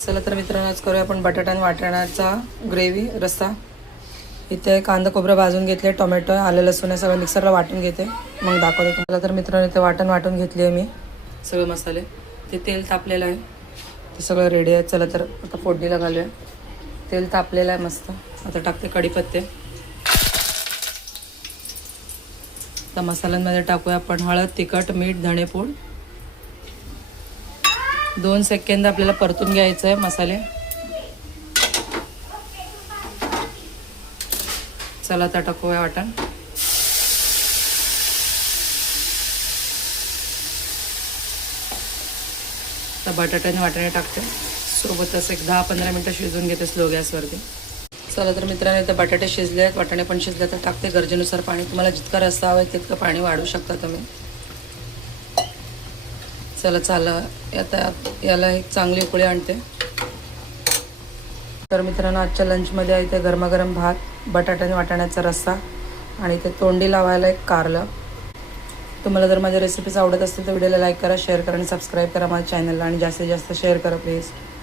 चला तर मित्रांनो, आज करूया आपण बटाटा आणि वाटाण्याचा ग्रेव्ही रस्सा. इथे कांदा खोबरं भाजून घेतले, टोमॅटो आलं लसूण हे सगळं मिक्सरला वाटून घेते, मग दाखवते तुम्हाला. तर मित्रांनो, इथे वाटून घेतली आहे मी सगळे मसाले. ते तेल तापलेलं आहे, ते सगळं रेडी आहे. चला तर आता फोडणीला घालूया. तेल तापलेलं आहे मस्त. आता टाकते कढीपत्ते. आता मसाल्यांमध्ये टाकूया आपण हळद, तिखट, मीठ, धणेपूड. 2 सेकंद आपल्याला परतून घ्यायचं आहे मसाले. चला आता टाकूया वाटण. आता बटाट्याने वाटाणे टाकते, सोबतच एक 10-15 मिनटं शिजवून घेते स्लो गॅसवरती. चला तर मित्रांनो, इथं बटाटे शिजले आहेत, वाटाणे पण शिजले. तर टाकते गरजेनुसार पाणी. तुम्हाला जितका रस्सा हवा आहे तितकं पाणी वाढवू शकता तुम्ही. चला आता याला एक चांगली उकळी आणते. तर मित्रांनो, आजच्या लंचमध्ये आहे ते गरमागरम भात, बटाटा आणि वाटाण्याचा रस्सा आणि ते तोंडी लावायला एक कारलं. तुम्हाला जर माझ्या रेसिपीज आवडत असतील तर व्हिडिओला लाईक करा, शेअर करा आणि सबस्क्राईब करा माझ्या चॅनलला, आणि जास्तीत जास्त शेअर करा प्लीज.